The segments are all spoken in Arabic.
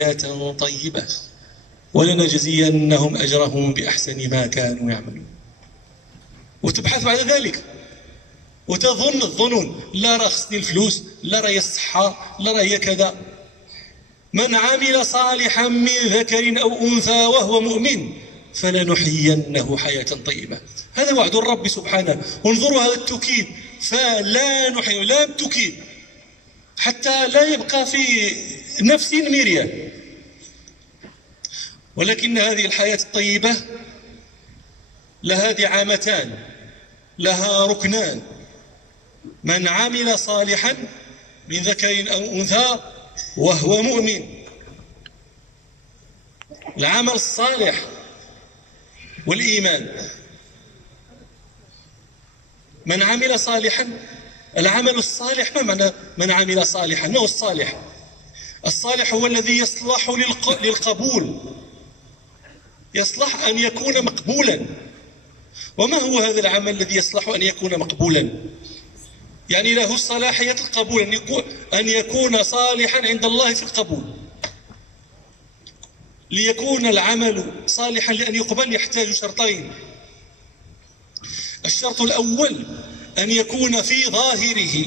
حياة طيبة ولنجزينهم أجرهم بأحسن ما كانوا يعملون. وتبحث بعد ذلك وتظن الظنون، لا راه خصني الفلوس، لا راهي الصحة، لا راهي كذا. من عمل صالحا من ذكر أو أنثى وهو مؤمن فلنحيينه حياة طيبة. هذا وعد الرب سبحانه. وانظروا هذا التوكيد، فلا نحيي، لا التوكيد حتى لا يبقى في نفس مرية. ولكن هذه الحياة الطيبة لها دعامتان، لها ركنان: من عمل صالحا من ذكر أو أنثى وهو مؤمن. العمل الصالح والإيمان. من عمل صالحا، العمل الصالح، ما معنى من عمل صالحا؟ ما هو الصالح؟ الصالح هو الذي يصلح للقبول، يصلح أن يكون مقبولا. وما هو هذا العمل الذي يصلح أن يكون مقبولا؟ يعني له صلاحية القبول، أن يكون صالحا عند الله في القبول. ليكون العمل صالحا لأن يقبل يحتاج شرطين. الشرط الأول أن يكون في ظاهره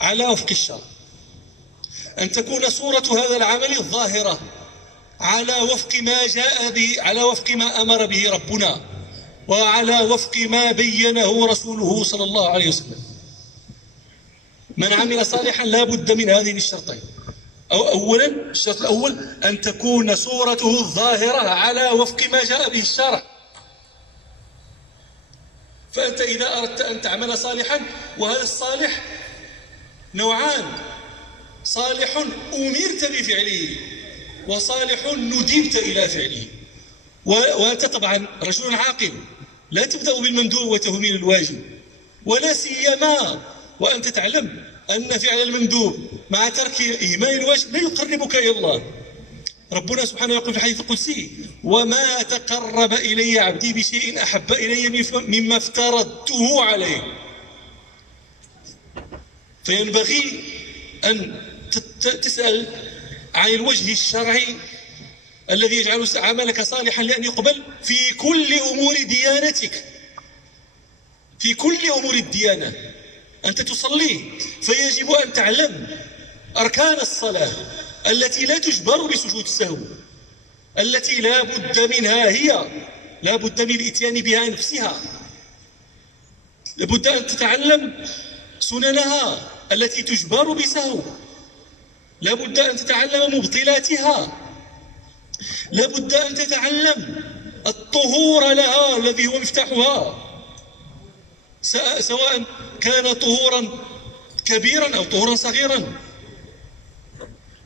على وفق الشرع، أن تكون صورة هذا العمل الظاهرة على وفق ما جاء به، على وفق ما أمر به ربنا، وعلى وفق ما بينه رسوله صلى الله عليه وسلم. من عمل صالحا لا بد من هذين الشرطين. أولا، الشرط الأول أن تكون صورته الظاهرة على وفق ما جاء به الشرع. فأنت إذا أردت أن تعمل صالحا، وهذا الصالح نوعان: صالح أمرت بفعله، وصالح ندبت إلى فعله. وأنت طبعا رجل عاقل، لا تبدأ بالمندوب وتهمل الواجب، ولا سيما وأنت تعلم أن فعل المندوب مع ترك إهمال الواجب لا يقربك إلى الله. ربنا سبحانه يقول في الحديث القدسي: وما تقرب إلي عبدي بشيء أحب إلي مما افترضته عليه. فينبغي أن تسأل عن الوجه الشرعي الذي يجعل عملك صالحا لأن يقبل في كل أمور ديانتك، في كل أمور الديانة. أنت تصلي فيجب أن تعلم أركان الصلاة التي لا تجبر بسجود السهو، التي لا بد منها، هي لا بد من الإتيان بها نفسها. لابد أن تتعلم سننها التي تجبر بسهو، لا بد أن تتعلم مبطلاتها، لا بد أن تتعلم الطهور لها الذي هو مفتاحها، سواء كان طهورا كبيرا أو طهورا صغيرا.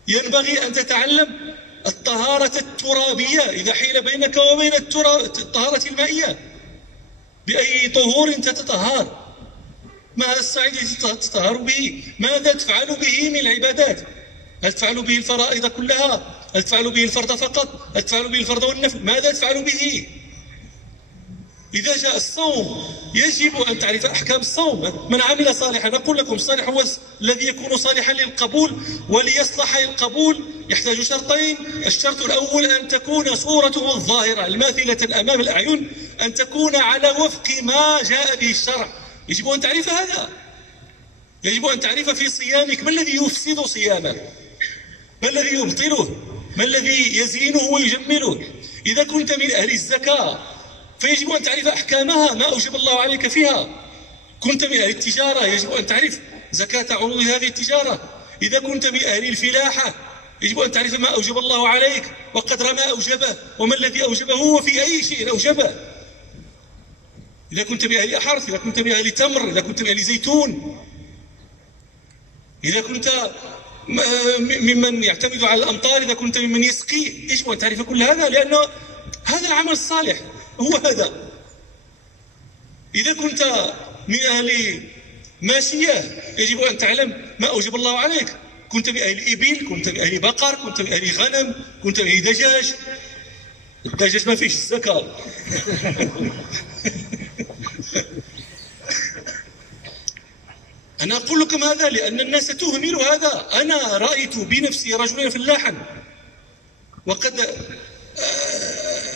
ينبغي أن تتعلم الطهارة الترابية إذا حيل بينك وبين الطهارة المائية. بأي طهور تتطهر؟ ما هذا الصعيد الذي تطهر به؟ ماذا تفعل به من العبادات؟ هل تفعل به الفرائض كلها؟ هل تفعل به الفرض فقط؟ هل تفعل به الفرض والنفل؟ ماذا تفعل به؟ إذا جاء الصوم يجب أن تعرف أحكام الصوم. من عمل صالحا، نقول لكم الصالح هو الذي يكون صالحا للقبول، وليصلح للقبول يحتاج شرطين. الشرط الأول أن تكون صورته الظاهرة الماثلة أمام الأعين، أن تكون على وفق ما جاء به الشرع. يجب أن تعرف هذا. يجب أن تعرف في صيامك ما الذي يفسد صيامك، ما الذي يبطله، ما الذي يزينه ويجمله. إذا كنت من أهل الزكاة فيجب أن تعرف أحكامها، ما أوجب الله عليك فيها. كنت من أهل التجارة يجب أن تعرف زكاة عروض هذه التجارة. إذا كنت من أهل الفلاحة يجب أن تعرف ما أوجب الله عليك وقدر ما أوجبه، وما الذي أوجبه وفي أي شيء أوجبه. إذا كنت من أهل حرث، إذا كنت من أهل تمر، إذا كنت من أهل زيتون، إذا كنت ممن يعتمد على الأمطار، إذا كنت ممن يسقي، يجب أن تعرف كل هذا، لأن هذا العمل الصالح هو هذا. إذا كنت من أهل ماشية يجب أن تعلم ما أوجب الله عليك. كنت من أهل إبل، كنت من أهل بقر، كنت من أهل غنم، كنت من أهل دجاج. الدجاج ما فيش الزكاة. أنا أقول لكم هذا لأن الناس تهمل هذا. أنا رأيت بنفسي رجلا فلاحا وقد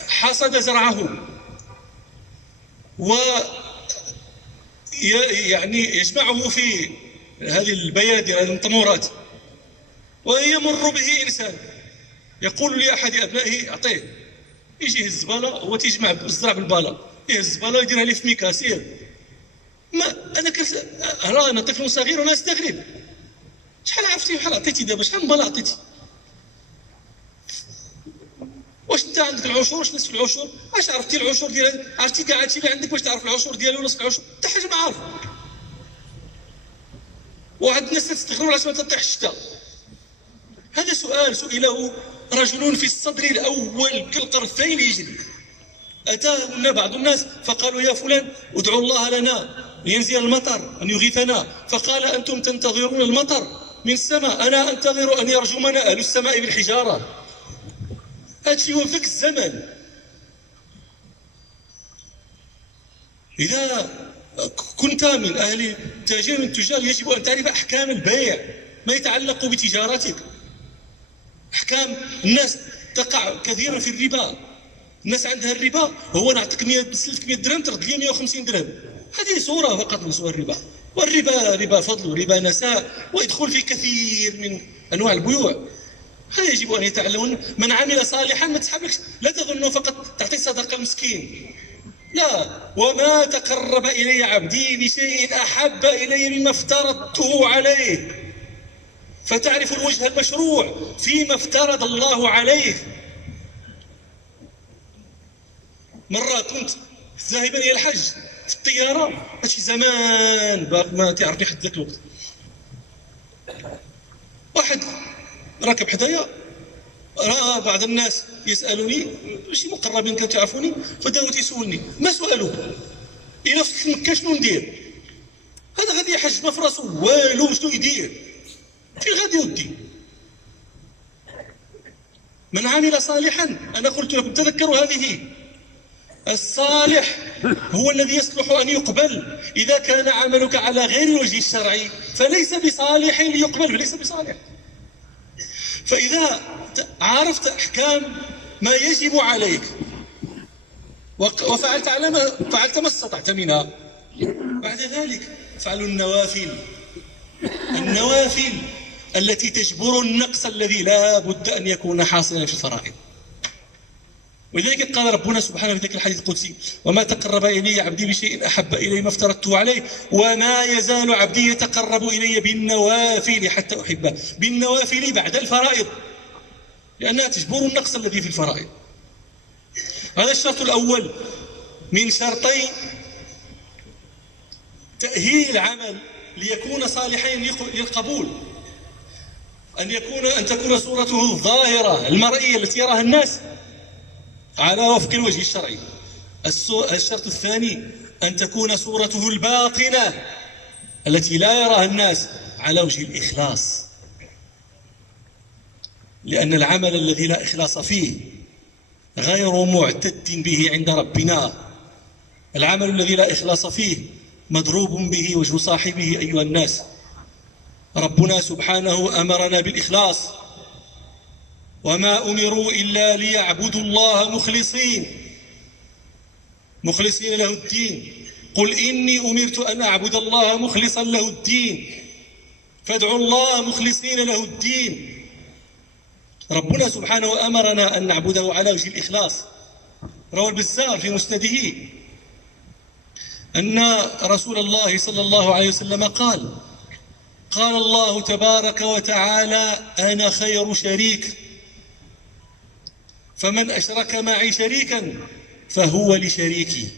حصد زرعه يعني يجمعه في هذه البيادر التمورات، ويمر به إنسان يقول لأحد أبنائه أعطيه، يجي الزبالة، هو تيجمع الزرع بالبالة، يهز الزبالة يديرها لي في ميكا سير. ما أنا طفل صغير وأنا أستغرب، شحال عرفتي شحال عطيتي دابا، شحال من بالة عطيتي؟ واش انت عندك العشور؟ واش نصف العشور؟ اش عرفتي العشور ديال، عرفتي كاع هادشي اللي عندك باش تعرف العشور ديالو ونصف العشور؟ حتى حاجه ما عارف. واحد الناس تستغرب علاش ما تطيح الشتاء. هذا سؤال سئله رجل في الصدر الاول كالقرفين يجري. اتانا بعض الناس فقالوا يا فلان ادعوا الله لنا لينزل المطر ان يغيثنا، فقال انتم تنتظرون المطر من السماء، انا انتظر ان يرجمنا اهل السماء بالحجاره. هادشي هو في ذاك الزمن. إذا كنت من أهل تاجر من التجار يجب أن تعرف أحكام البيع، ما يتعلق بتجارتك. أحكام الناس تقع كثيرا في الربا. الناس عندها الربا، هو نعطيك 100 نسلفك 100 درهم ترد لي 150 درهم. هذه صورة فقط من صور الربا. والربا ربا فضل وربا نساء، ويدخل في كثير من أنواع البيوع. هذا يجب أن يتعلمون. من عمل صالحا ما تسحبلكش، لا تظنوا فقط تعطي صدقة المسكين، لا. وما تقرب إلي عبدي بشيء أحب إلي مما افترضته عليه، فتعرف الوجه المشروع فيما افترض الله عليه. مرة كنت ذاهبا إلى الحج في الطيارة، هادشي زمان باق ما تعرفني حد ذاك الوقت، واحد راكب حدايا، رأى بعض الناس يسألوني، ماشي مقربين كانوا تعرفوني، فداو تيسولني ما سؤاله إلا في مكة شنو ندير؟ هذا غادي يحج ما في راسو والو، شنو يدير؟ فين غادي يودي؟ من عمل صالحا، أنا قلت لكم تذكروا هذه، الصالح هو الذي يصلح أن يقبل. إذا كان عملك على غير الوجه الشرعي فليس بصالح ليقبل، فليس بصالح. فإذا عرفت أحكام ما يجب عليك وفعلت ما استطعت منها، بعد ذلك افعلوا النوافل التي تجبر النقص الذي لا بد أن يكون حاصلا في الفرائض. ولذلك قال ربنا سبحانه في ذلك الحديث القدسي: وما تقرب إلي عبدي بشيء أحب إلي ما افترضته عليه وما يزال عبدي يتقرب إلي بالنوافل حتى أحبه. بالنوافل بعد الفرائض، لأنها تجبر النقص الذي في الفرائض. هذا الشرط الأول من شرطي تأهيل العمل ليكون صالحا للقبول، أن تكون صورته الظاهرة المرئية التي يراها الناس على وفق الوجه الشرعي. الشرط الثاني أن تكون صورته الباطنة التي لا يراها الناس على وجه الإخلاص، لأن العمل الذي لا إخلاص فيه غير معتد به عند ربنا. العمل الذي لا إخلاص فيه مضروب به وجه صاحبه أيها الناس. ربنا سبحانه أمرنا بالإخلاص: وما أمروا إلا ليعبدوا الله مخلصين له الدين. قل إني أمرت أن أعبد الله مخلصا له الدين فادعوا الله مخلصين له الدين. ربنا سبحانه أمرنا أن نعبده على وجه الإخلاص. روى البزار في مسنده أن رسول الله صلى الله عليه وسلم قال الله تبارك وتعالى: أنا خير شريك، فمن أشرك معي شريكا فهو لشريكي.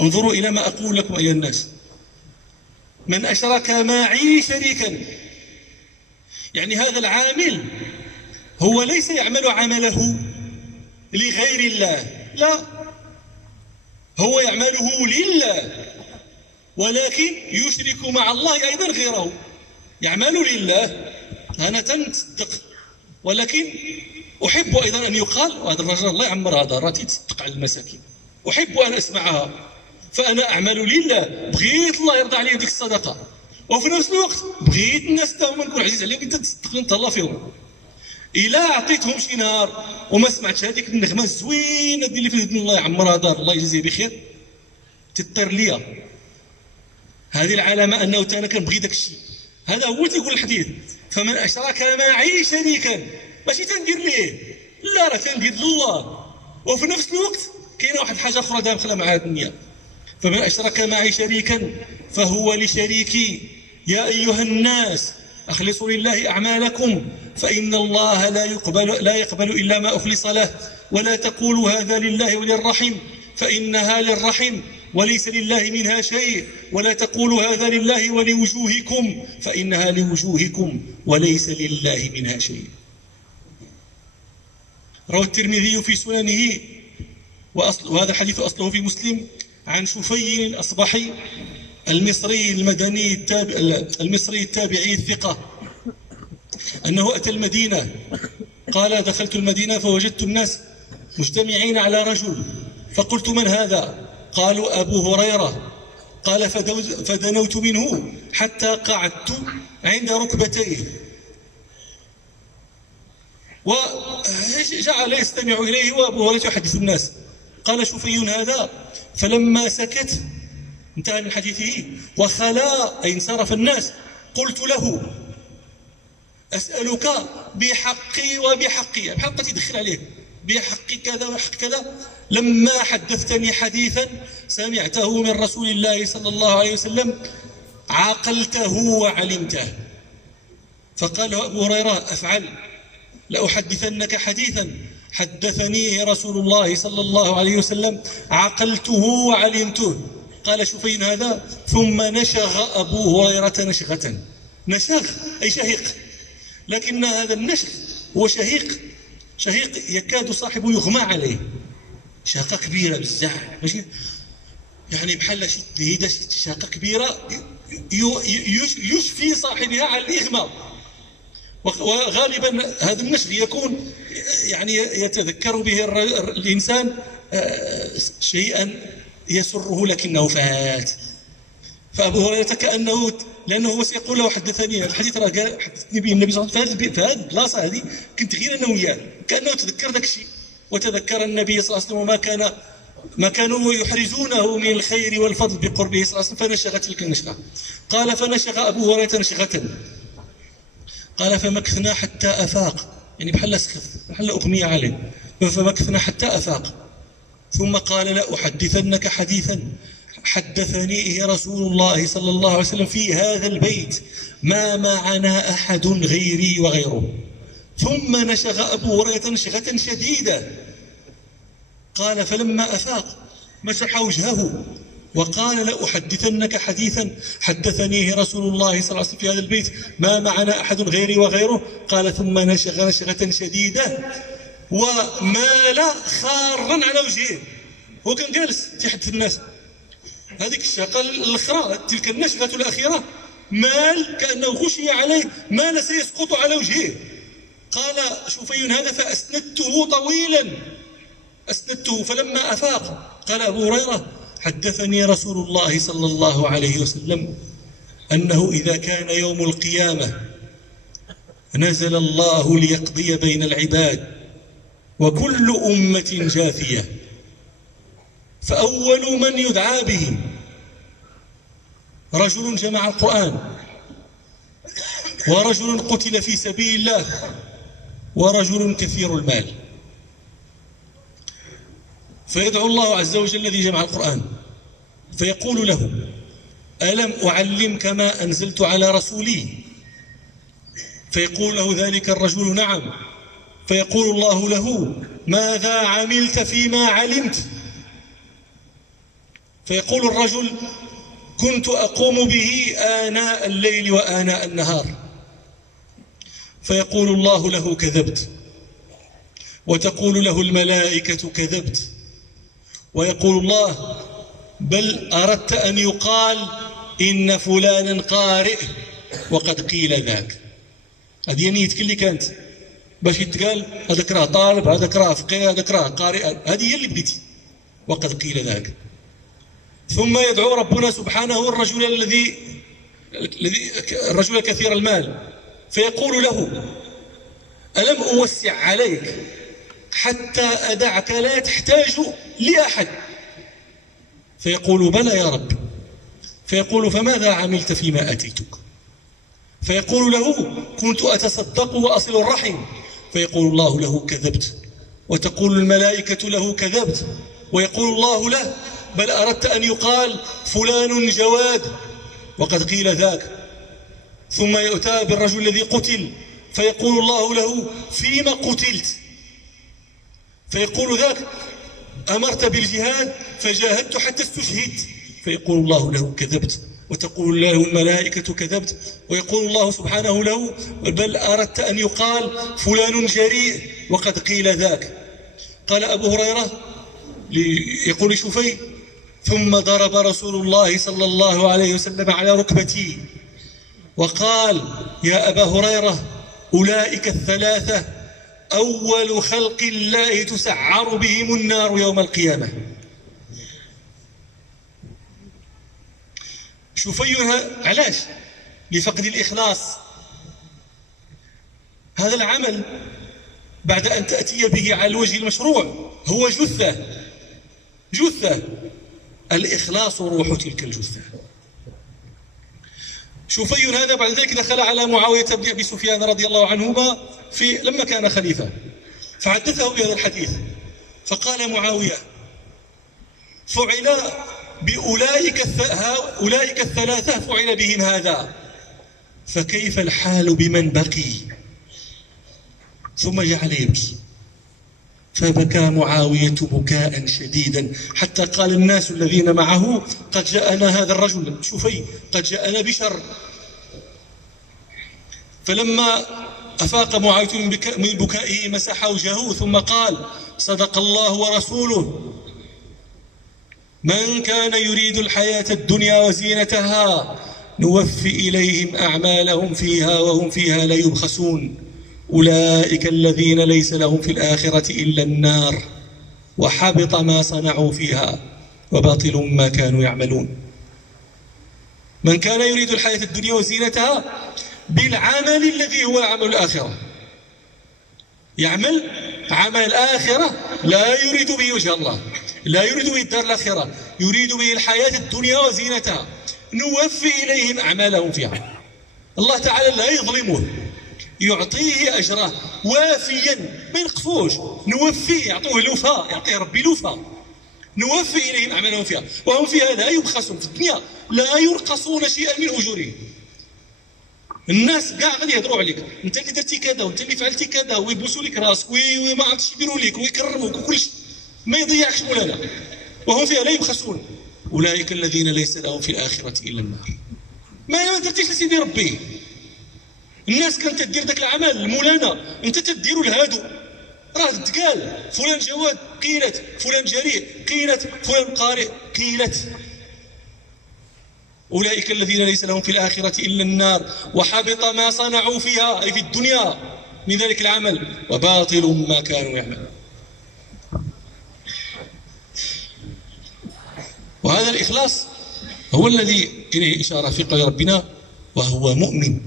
انظروا إلى ما أقول لكم أيها الناس: من أشرك معي شريكا، يعني هذا العامل هو ليس يعمل عمله لغير الله، لا، هو يعمله لله، ولكن يشرك مع الله أيضا غيره. يعمل لله، أنا تصدق، ولكن أحب أيضا أن يقال: وهذا الرجل الله يعمر هذا راه تيتصدق على المساكين، أحب أن أسمعها، فأنا أعمل لله، بغيت الله يرضى علي ديك الصدقة، وفي نفس الوقت بغيت الناس تا هما نكون عزيز عليهم، أنت تصدق أنت الله فيهم، إلا عطيتهم شي نهار وما سمعتش هذيك النغمة الزوينة ديال اللي في الودن، الله يعمرها دار، الله يجزيه بخير، تطير ليا. هذه العلامة أنه أنا كنبغي داك الشيء. هذا هو تيقول الحديث: فمن أشرك معي شريكا، ماشي تندير ليه، لا راه تندير لله. وفي نفس الوقت كاينه واحد الحاجة أخرى داخلة مع هذه النية: فمن أشرك معي شريكا فهو لشريكي. يا أيها الناس أخلصوا لله أعمالكم فإن الله لا يقبل إلا ما أخلص له، ولا تقولوا هذا لله وللرحم فإنها للرحم وليس لله منها شيء، ولا تقولوا هذا لله ولوجوهكم فإنها لوجوهكم وليس لله منها شيء. روى الترمذي في سننه وهذا الحديث أصله في مسلم عن شفي الأصبحي المصري المصري التابعي الثقة أنه أتى المدينة، قال: دخلت المدينة فوجدت الناس مجتمعين على رجل، فقلت: من هذا؟ قالوا: أبو هريرة. قال: فدنوت منه حتى قعدت عند ركبتيه وجعل يستمع إليه وأبو هريرة يحدث الناس. قال شفي هذا: فلما سكت، انتهى من حديثه، وخلا أي انصرف الناس، قلت له: أسألك بحقي وبحقي، بحق تدخل عليه، بحق كذا وحق كذا، لما حدثتني حديثا سمعته من رسول الله صلى الله عليه وسلم عقلته وعلمته. فقال أبو هريرة: أفعل، لأحدثنك حديثا حدثني رسول الله صلى الله عليه وسلم عقلته وعلمته. قال شفي هذا: ثم نشغ أبو هريرة نشغة. نشغ أي شهيق، لكن هذا النشغ هو شهيق يكاد صاحبه يغمى عليه، شهقة كبيرة بزاف، ماشي يعني بحال شي تلهيدة، شي شهقة كبيرة يشفي صاحبها على الإغماء. وغالبا هذا النشغ يكون يعني يتذكر به الإنسان شيئا يسره لكنه فات. فأبو هريرة كأنه، لأنه هو سيقول له: حدثني الحديث، راه حدثني به النبي صلى الله عليه وسلم في هذه البلاصة هذه، كنت غير أنا وياه، كأنه تذكر ذاك الشيء، وتذكر النبي صلى الله عليه وسلم وما كانوا يحرزونه من الخير والفضل بقربه صلى الله عليه وسلم، فنشغت تلك النشغة. قال: فنشغ أبو هريرة نشغة. قال: فمكثنا حتى أفاق، يعني بحال سخف، بحال أغمي عليه، فمكثنا حتى أفاق. ثم قال: لا أحدثنك حديثا حدثني رسول الله صلى الله عليه وسلم في هذا البيت ما معنا أحد غيري وغيره. ثم نشغ أبو هريرة نشغة شديدة. قال: فلما أفاق مسح وجهه وقال: لا أحدثنك حديثا حدثنيه رسول الله صلى الله عليه وسلم في هذا البيت ما معنا أحد غيري وغيره. قال: ثم نشغ نشغة شديدة ومال خارا على وجهه. هو كان جالس تحدث الناس، هذيك الشهقة الأخرى، تلك النشغة الأخيرة، مال كأنه غشي عليه، مال سيسقط على وجهه. قال شفي هذا: فأسندته طويلا، أسندته. فلما أفاق قال أبو هريرة: حدثني رسول الله صلى الله عليه وسلم أنه إذا كان يوم القيامة نزل الله ليقضي بين العباد وكل أمة جاثية، فأول من يدعى به رجل جمع القرآن، ورجل قتل في سبيل الله، ورجل كثير المال. فيدعو الله عز وجل الذي جمع القرآن فيقول له: ألم أعلمك ما أنزلت على رسولي؟ فيقول له ذلك الرجل: نعم. فيقول الله له: ماذا عملت فيما علمت؟ فيقول الرجل: كنت أقوم به آناء الليل وآناء النهار. فيقول الله له: كذبت. وتقول له الملائكة: كذبت. ويقول الله: بل أردت أن يقال إن فلانا قارئ وقد قيل ذاك. هذه نيتك اللي كانت باش يتقال هذاك راه طالب، هذاك راه فقيه، هذاك راه قارئ، هذه هي اللي بديتي، وقد قيل ذاك. ثم يدعو ربنا سبحانه الرجل كثير المال، فيقول له: ألم أوسع عليك حتى أدعك لا تحتاج لأحد؟ فيقول بلى يا رب. فيقول فماذا عملت فيما أتيتك؟ فيقول له كنت أتصدق وأصل الرحم. فيقول الله له كذبت، وتقول الملائكة له كذبت، ويقول الله له بل أردت أن يقال فلان جواد وقد قيل ذاك. ثم يؤتى بالرجل الذي قتل فيقول الله له فيما قتلت؟ فيقول ذاك أمرت بالجهاد فجاهدت حتى استشهدت. فيقول الله له كذبت، وتقول له الملائكة كذبت، ويقول الله سبحانه له بل أردت أن يقال فلان جريء وقد قيل ذاك. قال أبو هريرة يقول شوفي ثم ضرب رسول الله صلى الله عليه وسلم على ركبتي وقال يا أبا هريرة أولئك الثلاثة أول خلق الله تسعر بهم النار يوم القيامة. شوفيها علاش؟ لفقد الإخلاص. هذا العمل بعد أن تأتي به على الوجه المشروع هو جثة. الإخلاص روح تلك الجثة. شوفي هذا بعد ذلك دخل على معاوية بن أبي سفيان رضي الله عنهما لما كان خليفة، فحدثه بهذا الحديث، فقال معاوية فعل بأولئك الثلاثة فعل بهم هذا، فكيف الحال بمن بقي؟ ثم جعل يبكي، فبكى معاوية بكاء شديدا حتى قال الناس الذين معه قد جاءنا هذا الرجل، شوفي قد جاءنا بشر. فلما أفاق معاوية من بكائه مسح وجهه ثم قال صدق الله ورسوله من كان يريد الحياة الدنيا وزينتها نوفي إليهم أعمالهم فيها وهم فيها لا يبخسون أولئك الذين ليس لهم في الآخرة إلا النار وحبط ما صنعوا فيها وباطل ما كانوا يعملون. من كان يريد الحياة الدنيا وزينتها بالعمل الذي هو عمل الآخرة، يعمل عمل الآخرة لا يريد به وجه الله، لا يريد به الدار الآخرة، يريد به الحياة الدنيا وزينتها، نوفي إليهم أعمالهم فيها. الله تعالى لا يظلمه، يعطيه أجره وافيا ما ينقصوش، نوفيه، يعطوه الوفاء، يعطيه ربي الوفاء، نوفي إليهم أعمالهم فيها وهم فيها لا يبخسون، في الدنيا لا ينقصون شيئا من أجورهم. الناس كاع غادي يهضروا عليك، انت اللي درتي كذا وانت اللي فعلتي كذا، ويبوسوا لك راسك وما عرفتش يديروا لك ويكرموك وكل شيء، ما يضيعكش مولانا، وهم فيها لا يبخسون. أولئك الذين ليس لهم في الآخرة إلا النار. ما درتيش لسيدي ربي، الناس كانت تدير ذاك العمل المولانا، انت تديروا لهادو، راه تقال فلان جواد قيلت، فلان جريء قيلت، فلان قارئ قيلت. أولئك الذين ليس لهم في الآخرة إلا النار وحبط ما صنعوا فيها أي في الدنيا من ذلك العمل وباطل ما كانوا يعملون. وهذا الإخلاص هو الذي إليه إشارة في قول ربنا وهو مؤمن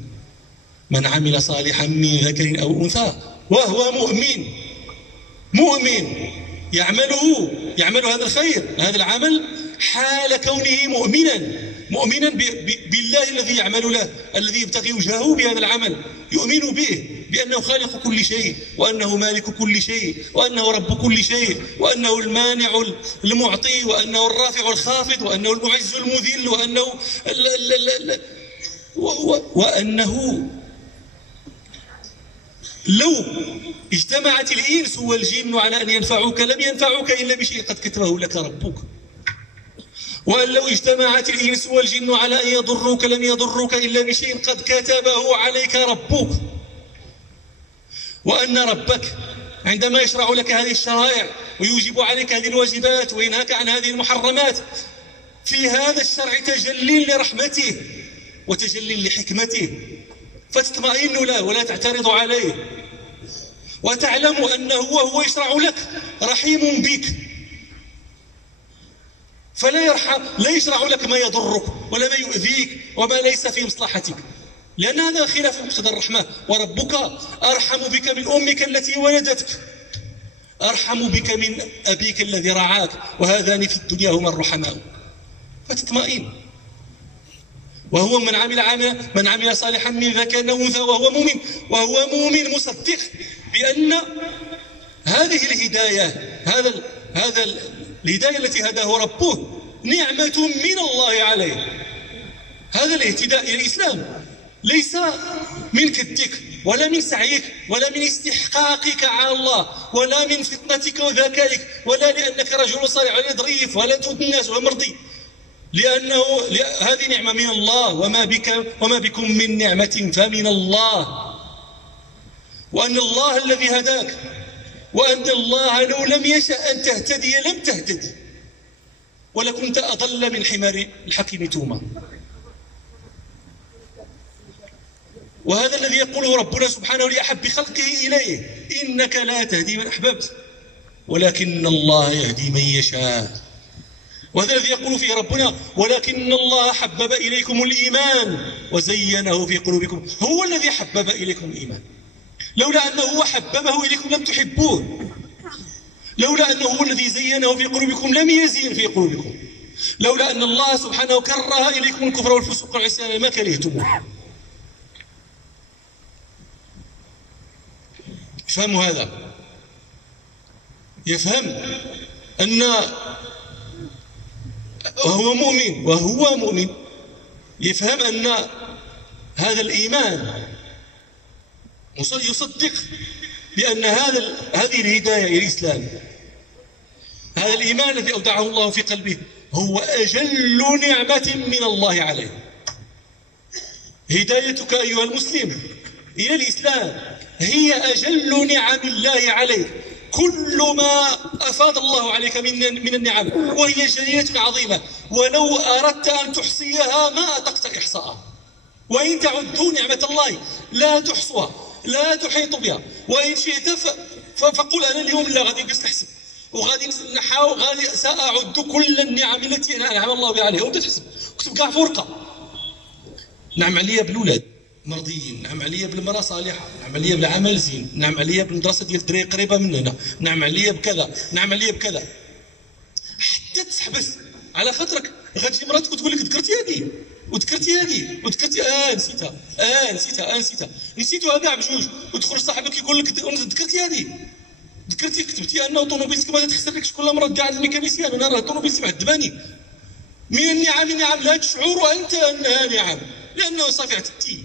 من عمل صالحا من ذكر أو أنثى وهو مؤمن يعمل هذا الخير، هذا العمل حال كونه مؤمنا بالله الذي يعمل له، الذي يبتغي وجهه بهذا العمل، يؤمن به بأنه خالق كل شيء، وأنه مالك كل شيء، وأنه رب كل شيء، وأنه المانع المعطي، وأنه الرافع الخافض، وأنه المعز المذل، وأنه لو اجتمعت الإنس والجن على أن ينفعوك لم ينفعوك إلا بشيء قد كتبه لك ربك، وأن لو اجتمعت الإنس والجن على أن يضروك لم يضروك إلا بشيء قد كتبه عليك ربك، وأن ربك عندما يشرع لك هذه الشرائع ويوجب عليك هذه الواجبات وينهاك عن هذه المحرمات، في هذا الشرع تجلي لرحمته وتجلي لحكمته، فتطمئن له ولا تعترض عليه، وتعلم أنه وهو يشرع لك رحيم بك، فلا لا يشرع لك ما يضرك ولا ما يؤذيك وما ليس في مصلحتك، لأن هذا خلاف مقتضى الرحمة. وربك أرحم بك من أمك التي ولدتك، أرحم بك من أبيك الذي رعاك، وهذان في الدنيا هما الرحماء. فتطمئن. وهو من عمل صالحا من ذكر أو أنثى وهو مؤمن مصدق بأن هذه الهداية، هذا الهداية التي هداه ربه نعمة من الله عليه. هذا الاهتداء إلى الإسلام ليس من كدك ولا من سعيك ولا من استحقاقك على الله ولا من فطنتك وذكائك ولا لأنك رجل صالح ولا ظريف ولا تؤذي الناس ومرضي، لأنه هذه نعمة من الله. وما بكم من نعمة فمن الله، وأن الله الذي هداك، وأن الله لو لم يشأ أن تهتدي لم تهتدي ولكنت أضل من حمار الحكيم توما. وهذا الذي يقوله ربنا سبحانه لأحب خلقه إليه: إنك لا تهدي من أحببت ولكن الله يهدي من يشاء. وهذا الذي يقول فيه ربنا: ولكن الله حبب إليكم الإيمان وزينه في قلوبكم. هو الذي حبب إليكم الإيمان، لولا أنه هو حببه إليكم لم تحبوه، لولا أنه هو الذي زينه في قلوبكم لم يزين في قلوبكم، لولا أن الله سبحانه كره إليكم الكفر والفسوق والعصيان ما كرهتموه. يفهم هذا، يفهم أن وهو مؤمن يفهم أن هذا الإيمان يصدق بأن هذه الهداية إلى الإسلام، هذا الإيمان الذي أودعه الله في قلبه هو أجل نعمة من الله عليه. هدايتك أيها المسلم إلى الإسلام هي أجل نعم الله عليك. كل ما أفاض الله عليك من النعم وهي جليلة عظيمة، ولو أردت أن تحصيها ما أطقت إحصاءها. وإن تعدوا نعمة الله لا تحصوها لا تحيط بها. وإن شئت فقل أنا اليوم لا غادي نحسب وغادي نحاول غادي سأعد كل النعم التي أنعم الله بها عليها، وأنت تحسب كتب كاع فرقة. نعم عليا بالأولاد مرضيين، نعم عليا بالمرأة صالحة، نعم عليا بالعمل زين، نعم عليا بالمدرسة ديال الدراري قريبة مننا، نعم عليا بكذا، نعم عليا بكذا، حتى تحبس على خاطرك غتجي مراتك وتقول لك ذكرتي هذه وذكرتي هذه وذكرتي نسيتها كاع بجوج، وتخرج صاحبك يقول لك ذكرتي هذه، ذكرتي كتبتي انه طوموبيلتك ما تخسر لكش كل مره كاع الميكانيسيان. انا راه طوموبيلتي معذباني. من النعم نعم لا تشعر انت انها نعم، لانه صافي عتتي.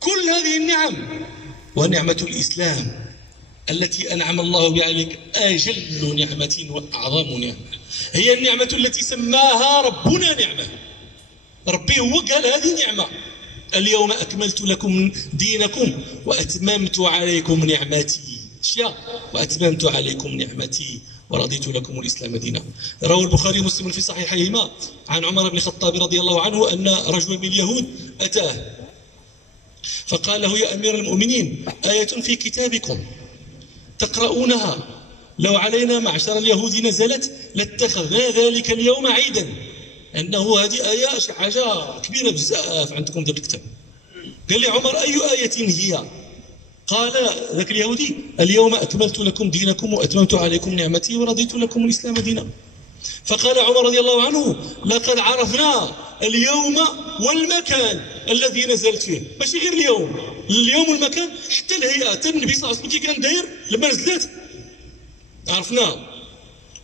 كل هذه النعم ونعمة الإسلام التي أنعم الله بها عليك أجل نعمة وأعظم نعمة، هي النعمة التي سماها ربنا نعمة. ربي هو قال هذه نعمة: اليوم أكملت لكم دينكم وأتممت عليكم نعمتي. وأتممت عليكم نعمتي ورضيت لكم الإسلام دينا. روى البخاري ومسلم في صحيحيهما عن عمر بن الخطاب رضي الله عنه أن رجل من اليهود أتاه فقال له: يا أمير المؤمنين، آية في كتابكم تقرؤونها لو علينا معشر اليهود نزلت لاتخذنا ذلك اليوم عيدا. أنه هذه آية حاجة كبيرة بزاف عندكم ذاك الكتاب. قال لي عمر: أي آية هي؟ قال ذاك اليهودي: اليوم أكملت لكم دينكم وأتممت عليكم نعمتي ورضيت لكم الإسلام دينا. فقال عمر رضي الله عنه: لقد عرفنا اليوم والمكان الذي نزلت فيه. ماشي غير اليوم والمكان، حتى الهيئة، حتى النبي صلى الله عليه وسلم كي كان داير لما نزلت عرفناه.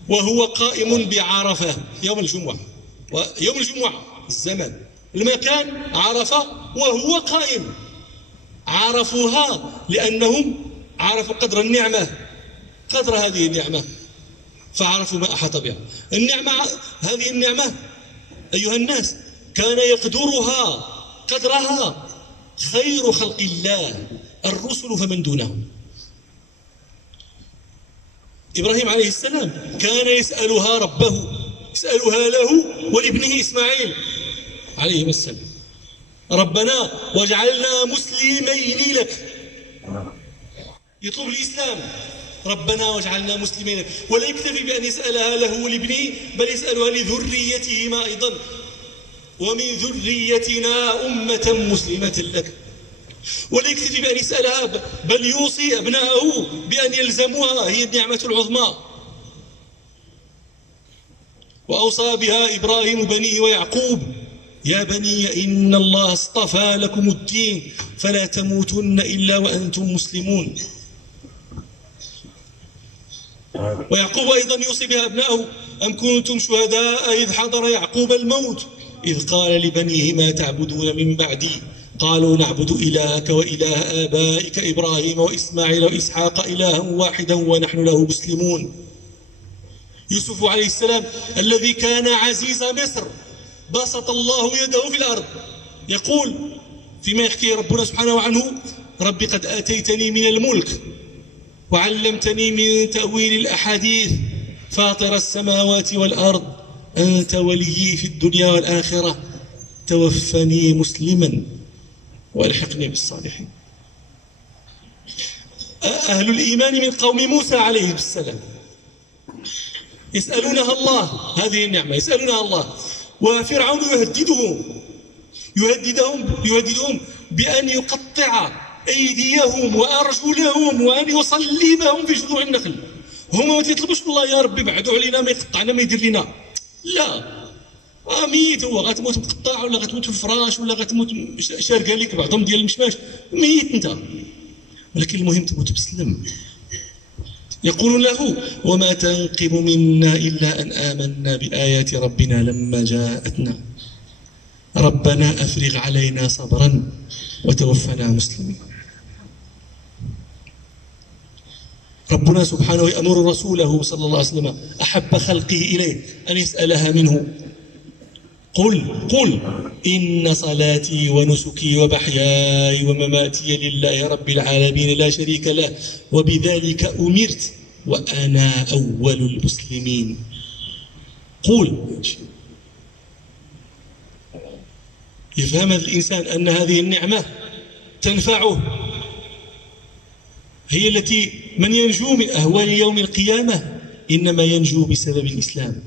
وهو قائم بعرفة يوم الجمعة، ويوم الجمعة الزمان، المكان عرفة وهو قائم. عرفوها لأنهم عرفوا قدر النعمة، قدر هذه النعمة، فعرفوا ما أحاط بها. هذه النعمة أيها الناس كان يقدرها قدرها خير خلق الله، الرسل فمن دونهم. إبراهيم عليه السلام كان يسألها ربه، يسألها له ولابنه إسماعيل عليه السلام: ربنا واجعلنا مسلمين لك. يطلب الإسلام: ربنا واجعلنا مسلمين لك. ولا يكتفي بأن يسألها له ولابنه، بل يسألها لذريتهما أيضا. ومن ذريتنا أمة مسلمة لك. ولا يكتفي بأن يسألها، بل يوصي أبناءه بأن يلزموها، هي النعمة العظمى. وأوصى بها إبراهيم بنيه ويعقوب: يا بني إن الله اصطفى لكم الدين فلا تموتن إلا وأنتم مسلمون. ويعقوب أيضا يوصي بها أبناءه: أم كنتم شهداء إذ حضر يعقوب الموت إذ قال لبنيه ما تعبدون من بعدي قالوا نعبد إلهك وإله آبائك إبراهيم وإسماعيل وإسحاق إلها واحدا ونحن له مسلمون. يوسف عليه السلام الذي كان عزيز مصر بسط الله يده في الأرض، يقول فيما يحكي ربنا سبحانه عنه: ربي قد آتيتني من الملك وعلمتني من تأويل الأحاديث فاطر السماوات والأرض أنت وليي في الدنيا والآخرة توفني مسلما والحقني بالصالحين. أهل الإيمان من قوم موسى عليه السلام يسألونها الله، هذه النعمة يسألونها الله، وفرعون يهددهم بأن يقطع أيديهم وأرجلهم وأن يصلبهم في جذوع النخل. هما ما تطلبوش الله يا ربي بعدوا علينا، ما يقطعنا ما يدير لنا، لا، ميت هو، غتموت مقطع ولا غتموت في الفراش ولا غتموت شارقه لك بعضهم ديال المشماش، ميت انت، ولكن المهم تموت بسلم. يقول له: وما تنقم منا إلا أن آمنا بآيات ربنا لما جاءتنا ربنا أفرغ علينا صبرا وتوفنا مسلمين. ربنا سبحانه يأمر رسوله صلى الله عليه وسلم أحب خلقه إليه أن يسألها منه: قل إن صلاتي ونسكي ومحياي ومماتي لله رب العالمين لا شريك له وبذلك أمرت وأنا أول المسلمين. قل. يفهم هذا الإنسان أن هذه النعمة تنفعه، هي التي من ينجو من أهوال يوم القيامة إنما ينجو بسبب الإسلام.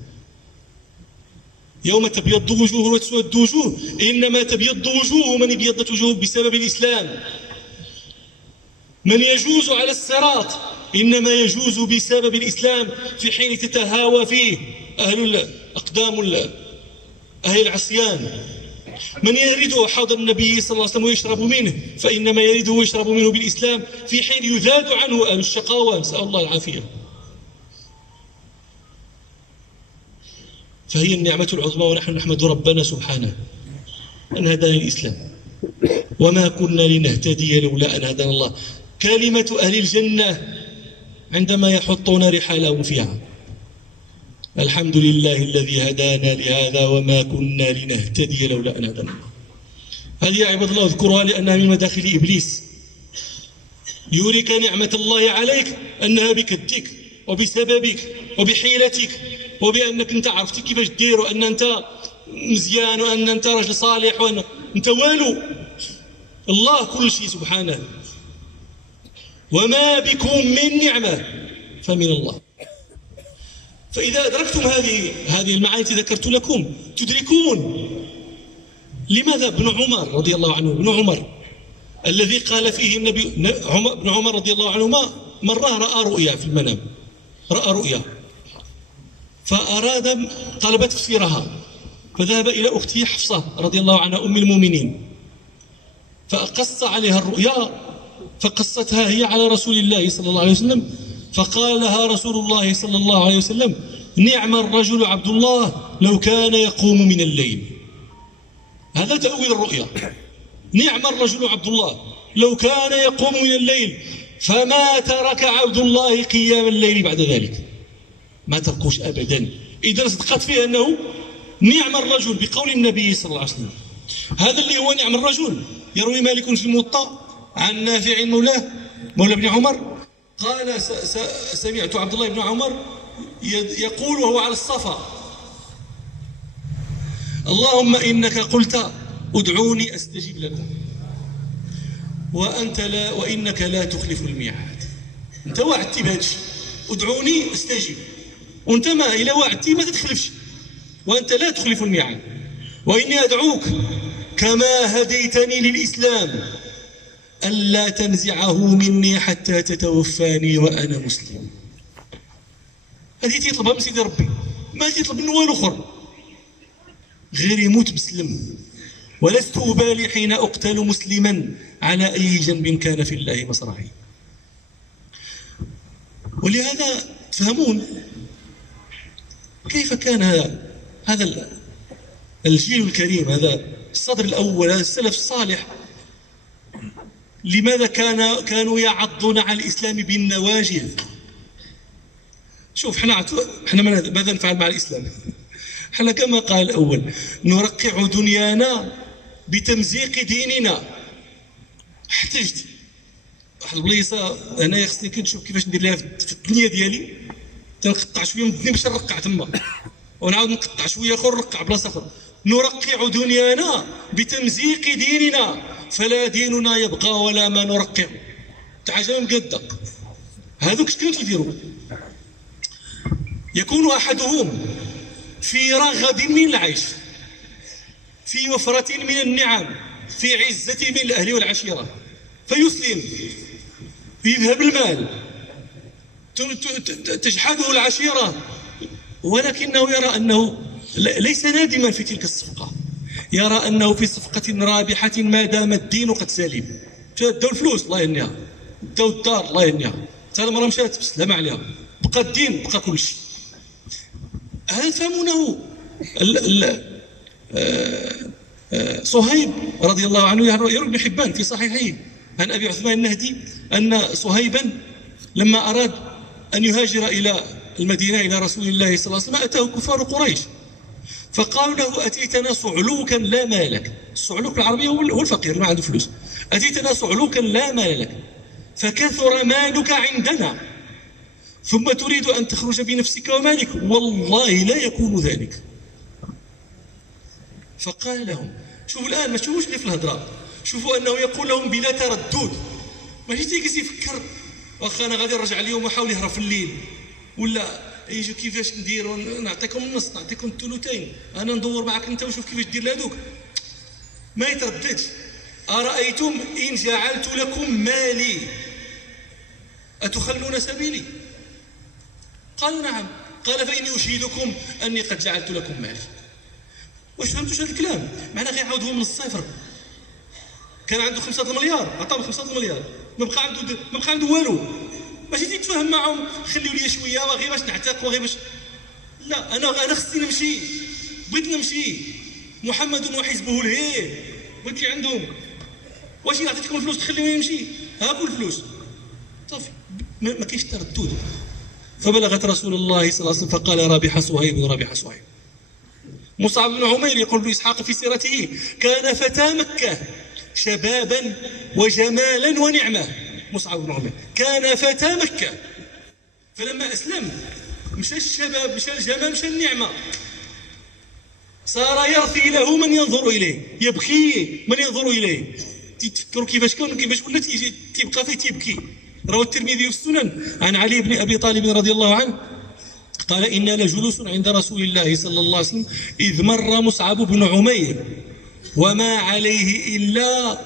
يوم تبيض وجوه وتسود وجوه، إنما تبيض وجوه من ابيضت وجوه بسبب الإسلام. من يجوز على الصراط إنما يجوز بسبب الإسلام، في حين تتهاوى فيه أهل الأقدام أهل العصيان. من يرد حوض النبي صلى الله عليه وسلم ويشرب منه فإنما يرد ويشرب منه بالإسلام، في حين يذاد عنه أهل الشقاوة، نسأل الله العافية. فهي النعمة العظمى، ونحن نحمد ربنا سبحانه أن هدانا الإسلام، وما كنا لنهتدي لولا أن هدانا الله. كلمة أهل الجنة عندما يحطون رحالهم فيها: الحمد لله الذي هدانا لهذا وما كنا لنهتدي لولا أن هدانا الله. هذه يا عباد الله اذكرها لأنها من مداخل إبليس، يريك نعمة الله عليك أنها بكدك وبسببك وبحيلتك، وبأنك أنت عرفتي كيفاش دير، وأن أنت مزيان، وأن أنت رجل صالح، وأن أنت والو. الله كل شيء سبحانه. وما بكم من نعمة فمن الله. فإذا أدركتم هذه المعاني التي ذكرت لكم تدركون لماذا ابن عمر رضي الله عنه، ابن عمر الذي قال فيه النبي، ابن عمر رضي الله عنهما مرة رأى رؤيا في المنام، رأى رؤيا فأراد طلب تفسيرها، فذهب إلى أخته حفصة رضي الله عنها أم المؤمنين فقص عليها الرؤيا، فقصتها هي على رسول الله صلى الله عليه وسلم، فقال لها رسول الله صلى الله عليه وسلم: نعم الرجل عبد الله لو كان يقوم من الليل. هذا تأويل الرؤيا. نعم الرجل عبد الله لو كان يقوم من الليل، فما ترك عبد الله قيام الليل بعد ذلك، ما تركوش أبدا. إذا صدقت فيه أنه نعم الرجل بقول النبي صلى الله عليه وسلم. هذا اللي هو نعم الرجل. يروي مالك في الموطأ عن نافع مولى ابن عمر قال: سمعت عبد الله بن عمر يقول وهو على الصفا: اللهم إنك قلت ادعوني أستجب لكم وإنك لا تخلف الميعاد. أنت وعدتي بهذا الشيء، ادعوني أستجب، وأنت ما إلى وعدتي ما تتخلفش، وأنت لا تخلف الميعاد. وإني أدعوك كما هديتني للإسلام ألا تنزعه مني حتى تتوفاني وأنا مسلم. هذه تيطلبها من سيدي ربي، ما تيطلب منه والو اخر غير يموت مسلم. ولست أبالي حين أقتل مسلما على أي جنب كان في الله مصرعي. ولهذا تفهمون كيف كان هذا الجيل الكريم، هذا الصدر الأول، هذا السلف الصالح، لماذا كانوا يعضون على الإسلام بالنواجذ. شوف احنا ماذا نفعل مع الإسلام؟ احنا كما قال الأول نرقع دنيانا بتمزيق ديننا. احتجت واحد البليصه هنايا خصني كنشوف كيفاش ندير لها في الدنيا ديالي، تنقطع شويه من الدنيا باش نرقع تما، ونعاود نقطع شويه اخر نرقع بلاصه اخرى. نرقع دنيانا بتمزيق ديننا فلا ديننا يبقى ولا ما نرقع. تعجب مقدق هذوك شكون كيديروا؟ يكون احدهم في رغد من العيش، في وفرة من النعم، في عزة من الأهل والعشيرة، فيسلم، يذهب المال، تجحده العشيرة، ولكنه يرى أنه ليس نادما في تلك الصفقة، يرى أنه في صفقة رابحة ما دام الدين قد سلم. داو الفلوس الله يهنيها، داو الدار الله يهنيها، هذه المرة مشات بسلامة عليها، بقى الدين بقى كل شيء. هل تفهمونه؟ صهيب رضي الله عنه يروي ابن حبان في صحيحه عن أبي عثمان النهدي أن صهيبا لما أراد أن يهاجر إلى المدينة إلى رسول الله صلى الله عليه وسلم أتاه كفار قريش فقالوا له أتيتنا صعلوكا لا مال لك. الصعلوك بالعربية هو الفقير ما عنده فلوس. أتيتنا صعلوكا لا مال لك فكثر مالك عندنا ثم تريد أن تخرج بنفسك ومالك، والله لا يكون ذلك. فقال لهم شوفوا الآن، ما تشوفوش اللي في الهضرة، شوفوا أنه يقول لهم بلا تردد، ماشي تيجي يفكر واخا أنا غادي نرجع اليوم وحاول يهرب في الليل، ولا يجوا كيفاش ندير نعطيكم النص نعطيكم الثلثين، أنا ندور معك أنت وشوف كيفاش دير لهذوك. ما يترددش. أرأيتم إن جعلت لكم مالي أتخلون سبيلي؟ قالوا نعم. قال فإني أشهدكم أني قد جعلت لكم مالي. واش فهمتوش هذا الكلام؟ معناه غيعاود هو من الصفر. كان عنده 5 مليار عطاهم 5 مليار، ما بقى عنده والو. ماشي تتفاهم معهم خليوا لي شويه وغير باش نعتق وغير باش، لا انا خصني نمشي، بغيت نمشي، محمد وحزبه الهي بغيت لي عندهم. واش الا عطيتكم الفلوس تخليوني نمشي؟ هاكو الفلوس صافي، ما كاينش تردد. فبلغت رسول الله صلى الله عليه وسلم فقال رابح صهيب رابح صهيب. مصعب بن عمير يقول ابن إسحاق في سيرته كان فتى مكة شبابا وجمالا ونعمة. مصعب بن عمير كان فتى مكة، فلما أسلم مشى الشباب مشى الجمال مشى النعمة، صار يرثي له من ينظر إليه، يبكي من ينظر إليه. تفكروا كيفاش كان كيفاش ولا تيبقى فيه تيبكي. روى الترمذي في السنن عن علي بن أبي طالب رضي الله عنه قال إنا لجلوس عند رسول الله صلى الله عليه وسلم إذ مر مصعب بن عمير وما عليه إلا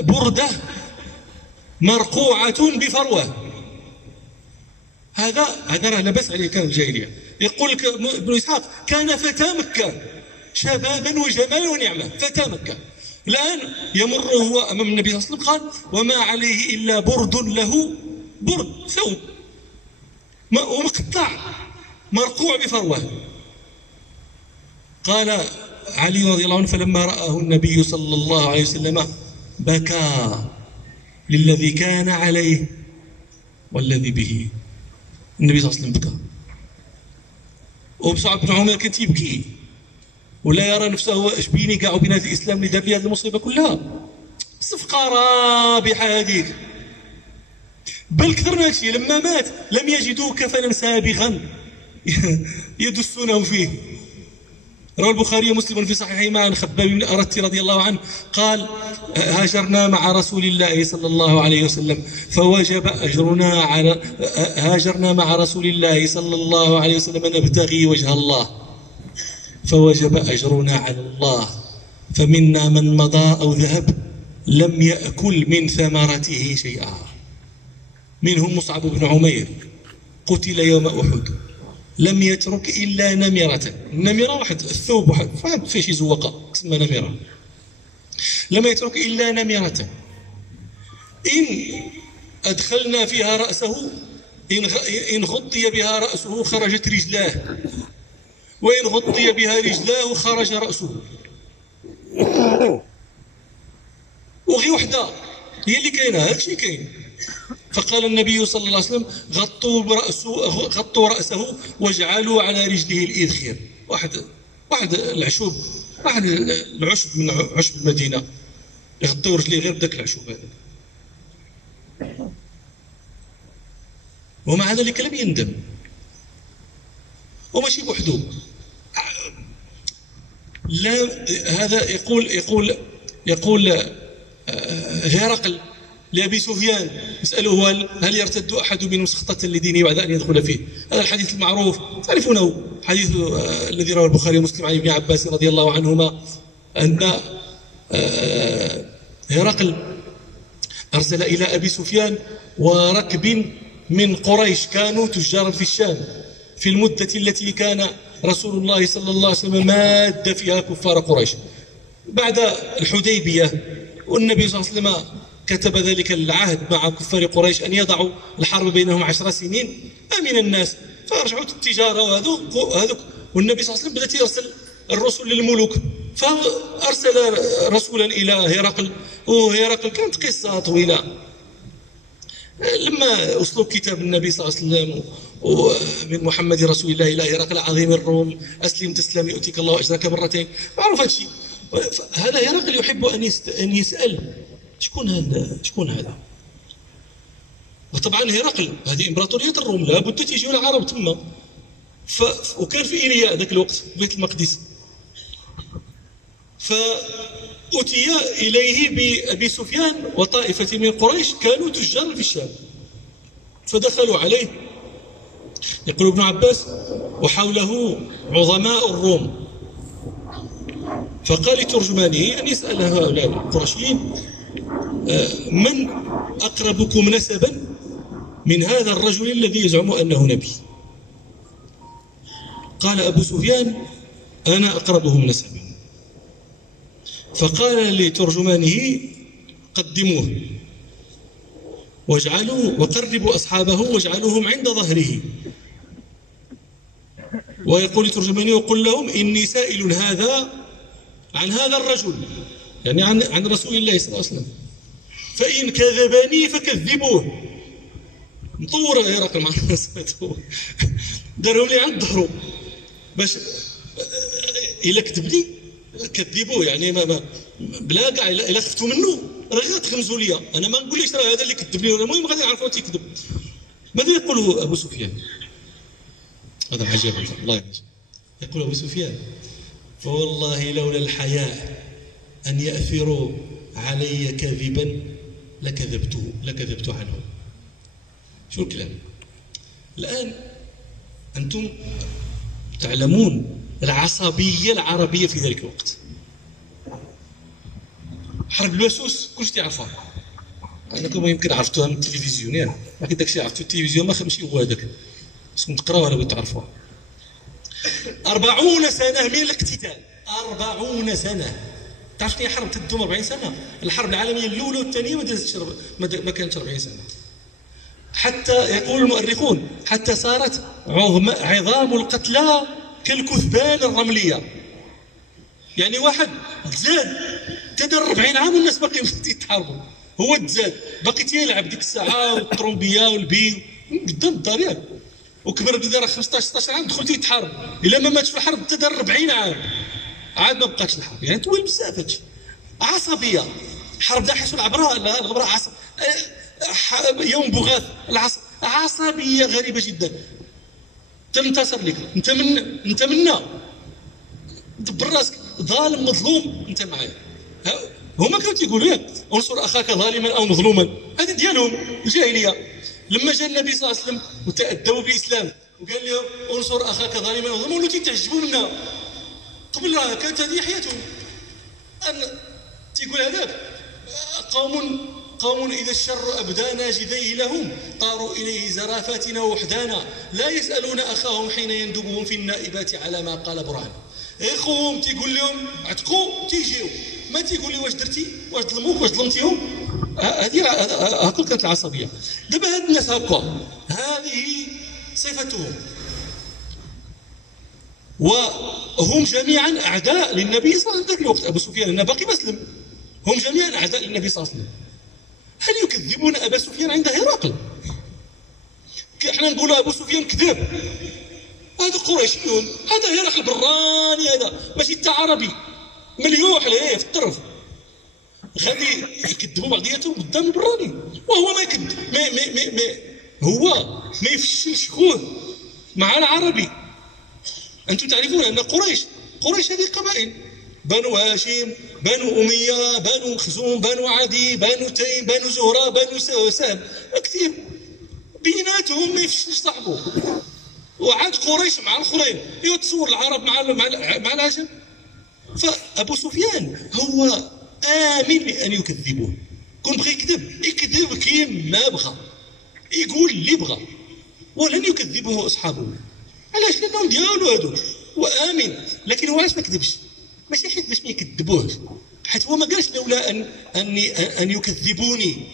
بردة مرقوعة بفروة. هذا لا بأس عليه، كان الجاهلية. يقول لك ابن إسحاق كان فتى مكة شبابا وجمالا ونعمة، فتى مكة. الآن يمر هو أمام النبي صلى الله عليه وسلم قال وما عليه إلا برد له، برد ثوب ومقطع مرقوع بفروة. قال علي رضي الله عنه فلما رآه النبي صلى الله عليه وسلم بكى للذي كان عليه والذي به. النبي صلى الله عليه وسلم بكى، ومصعب بن عمير كان تيبكي ولا يرى نفسه اش بيني كاع وبين هذا الاسلام اللي دار لي هذه المصيبه كلها. صفقه رابحه هذيك. بل كثر من هادشي لما مات لم يجدوا كفنا سابغا يدسونه فيه. روى البخاري ومسلم في صحيحهما عن خباب بن أرت رضي الله عنه قال هاجرنا مع رسول الله صلى الله عليه وسلم فوجب أجرنا على هاجرنا مع رسول الله صلى الله عليه وسلم نبتغي وجه الله. فوجب أجرنا على الله، فمنا من مضى أو ذهب لم يأكل من ثمرته شيئا. منهم مصعب بن عمير قتل يوم أحد لم يترك إلا نمرة. النمرة واحد الثوب واحد فيه شي زوقة تسمى نمرة. لم يترك إلا نمرة إن أدخلنا فيها رأسه، إن غطي بها رأسه خرجت رجلاه، وإن غطي بها رجلاه خرج رأسه. وغي وحده هي اللي كاينه، هذا الشيء كاين. فقال النبي صلى الله عليه وسلم: غطوا رأسه واجعلوا على رجله الإذخير. واحد العشوب، واحد العشب من عشب المدينة، يغطيو رجليه غير بداك العشوب هذا. ومع ذلك لم يندم، وماشي بوحدو. لا، هذا يقول هرقل لأبي سفيان يسأله: هل يرتد أحد من مسخطة لدينه بعد أن يدخل فيه؟ هذا الحديث المعروف تعرفونه، حديث الذي رواه البخاري ومسلم عن ابن عباس رضي الله عنهما أن هرقل أرسل إلى أبي سفيان وركب من قريش كانوا تجارا في الشام في المدة التي كان رسول الله صلى الله عليه وسلم ماد فيها كفار قريش بعد الحديبية، والنبي صلى الله عليه وسلم كتب ذلك العهد مع كفار قريش أن يضعوا الحرب بينهم 10 سنين أمن الناس، فرجعوا التجارة وهذوك. والنبي صلى الله عليه وسلم بدأ يرسل الرسل للملوك، فأرسل رسولا إلى هرقل، وهرقل كانت قصة طويلة. لما وصلوا كتاب النبي صلى الله عليه وسلم ومن محمد رسول الله إلى هرقل عظيم الروم: أسلم تسلم يؤتيك الله أجرك مرتين. معروف هذا الشيء. هذا هرقل يحب أن يسأل شكون هذا؟ وطبعا هرقل هذه إمبراطورية الروم، لابد تيجيو العرب تما. وكان في إيلياء ذاك الوقت بيت المقدس، فأتي إليه بأبي سفيان وطائفة من قريش كانوا تجار في الشام، فدخلوا عليه. يقول ابن عباس: وحوله عظماء الروم، فقال لترجمانه أن يسأل هؤلاء القرشيين: من أقربكم نسبا من هذا الرجل الذي يزعم أنه نبي؟ قال أبو سفيان: أنا أقربهم نسبا. فقال لترجمانه: قدموه وقربوا أصحابه واجعلوهم عند ظهره. ويقول لترجمانه: وقل لهم إني سائل عن هذا الرجل، يعني عن رسول الله صلى الله عليه وسلم، فإن كذبني فكذبوه. مطور هرقل مع سميته، دارهم لي عند ظهره باش إلا كذبني كذبوه، يعني ما بلا كاع إلا خفتوا منه راه تغمزوا ليا، أنا ما نقوليش راه هذا اللي كذبني، المهم غادي يعرفوا تيكذب. ماذا يقول أبو سفيان؟ هذا عجيب الله يعجب. يقول أبو سفيان: فوالله لولا الحياء أن يأثروا علي كذبا لكذبت عنه. شو الكلام؟ الآن أنتم تعلمون العصبية العربية في ذلك الوقت. حرب الباسوس كلش تعرفها، أنكم يمكن عرفتوها من التلفزيون، يعني لكن داكشي عرفتو التلفزيون ما ماشي هو هذاك، باسكم تقراوها ولا تعرفوها. 40 سنة من الاقتتال، 40 سنة. تعرف هي حرب تدوم 40 سنة؟ الحرب العالمية الأولى والثانية ما كانتش 40 سنة. حتى يقول المؤرخون: حتى صارت عظام القتلى كالكثبان الرملية. يعني واحد تزاد تدر 40 عام والناس باقيين يتحاربوا، هو تزاد باقي تيلعب ديك الساعة والطرومبية والبي قدام الدار ياك، وكبر بدا راه 15-16 عام دخل تيتحارب، إلا ما ماتش في الحرب تدر 40 عام عاد ما بقاتش الحرب. يعني طويل بزاف هادشي. عصبية، حرب داحس العبراء، لا الغبراء يوم بوغاث عصبية غريبة جدا. تنتصر لك انت منا دبر راسك، ظالم مظلوم انت معايا. هما كانوا تيقولوا ياك: انصر اخاك ظالما او مظلوما، هذه ديالهم الجاهليه. لما جاء النبي صلى الله عليه وسلم وتأدبوا بالاسلام وقال لهم: انصر اخاك ظالما او مظلوما، ولو تيتعجبوا منا. قبل كانت هذه حياتهم. أن تقول هذاك قوم إذا الشر أبدى ناجذيه لهم طاروا إليه زرافاتنا وحدانا لا يسألون أخاهم حين يندبهم في النائبات على ما قال برهان. إخوهم تيقول لهم عتقوا تيجيو، ما تيقول لي واش درتي، واش ظلموك، واش ظلمتيهم. هذه هكا كانت العصبية. دابا هاد الناس هكا هذه صفتهم، وهم جميعا أعداء للنبي صلى الله عليه وسلم. ذاك الوقت أبو سفيان أنه باقي مسلم، هم جميعا أعداء للنبي صلى الله عليه وسلم. هل يكذبون أبا سفيان عند هرقل؟ احنا نقول أبو سفيان كذب، هذا قريشيون، هذا هرقل براني، هذا ماشي تا عربي مليوح ليه في الطرف، غادي يكذبوا بعضياتهم قدام البراني وهو ما يكذب، هو ما يفشلش خوه مع العربي. أنتم تعرفون أن قريش هذه قبائل، بنو هاشم، بنو أمية، بنو مخزوم، بنو عدي، بنو تيم، بنو زهرة، بنو سهم، كثير بيناتهم ما يفشلش صاحبه. وعاد قريش مع الآخرين، تصور العرب مع العجم. فأبو سفيان هو آمن بأن يكذبوه، كون بغى يكذب كيما بغى، يقول اللي بغى، ولن يكذبه أصحابه. علاش؟ لأنهم ديالو هذوك، وآمن. لكن هو علاش ما كذبش؟ ماشي حيت باش ما يكذبوهش، حيت هو ما قالش لولا أن يكذبوني،